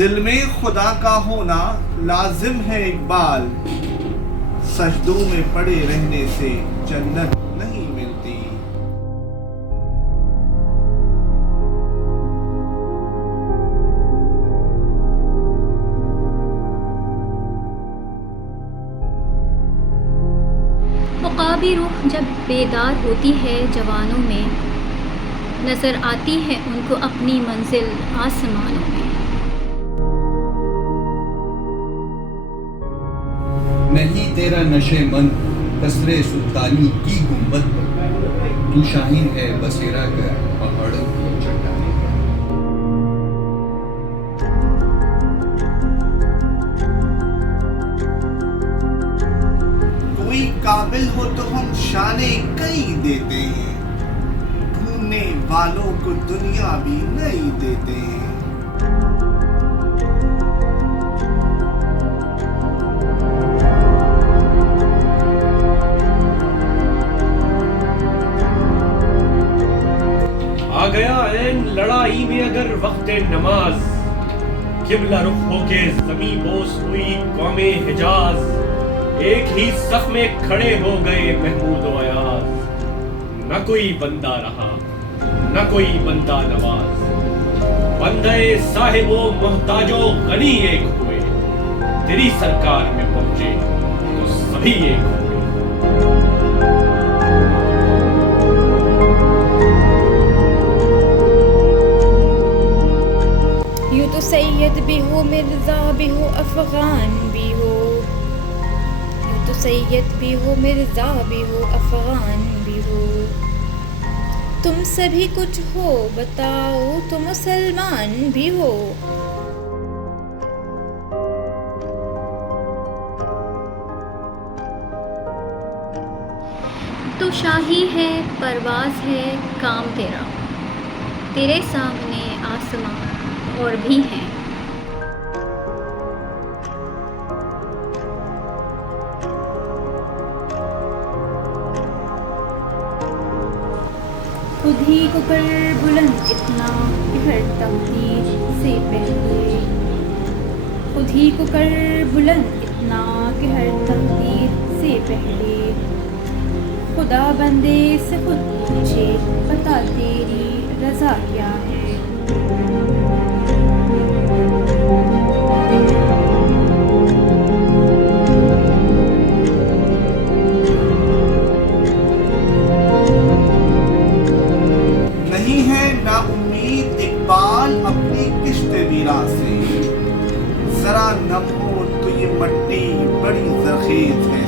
दिल में खुदा का होना लाजिम है इकबाल, सजदों में पड़े रहने से जन्नत नहीं मिलती। मुक़ाबी रूह जब बेदार होती है जवानों में, नज़र आती है उनको अपनी मंजिल आसमानों में। नहीं तेरा नशे मन कसरे सुल्तानी की गुंबद पर, तू शाहीन है बसेरा कर पहाड़ों की चट्टाने पर। कोई काबिल हो तो हम शाने कई देते हैं, ढूंढने वालों को दुनिया भी नहीं देते हैं। आ गया ऐन लड़ाई में अगर वक्त नमाज, किबला रुख होके ज़मीं बोस हुई कौमे हिजाज, एक ही सफ में खड़े हो गए महमूद व अयाज। न कोई बंदा रहा न कोई बंदा नवाज, बंदे साहिबो मोहताजो गनी एक हुए, तेरी सरकार में पहुंचे तो सभी एक हुए। यूँ तो सैयद भी हो, मिर्ज़ा भी हो, अफ़गान भी हो। यूँ तो सैयद भी हो, मिर्ज़ा भी हो, अफ़गान भी हो। तुम सभी कुछ हो बताओ तो मुसलमान भी हो। तो शाही है परवाज़ है काम तेरा, तेरे सामने आसमां और भी हैं। खुद ही को कर बुलंद इतना कि हर तकदीर से पहले, खुद ही को कर बुलंद इतना कि हर तकदीर से पहले। खुदा बंदे से खुद पूछे बता तेरी रज़ा क्या है। नहीं है ना उम्मीद इकबाल अपनी किश्त वीरा से, जरा नम हो तो ये मट्टी बड़ी ज़रख़ेज़ है।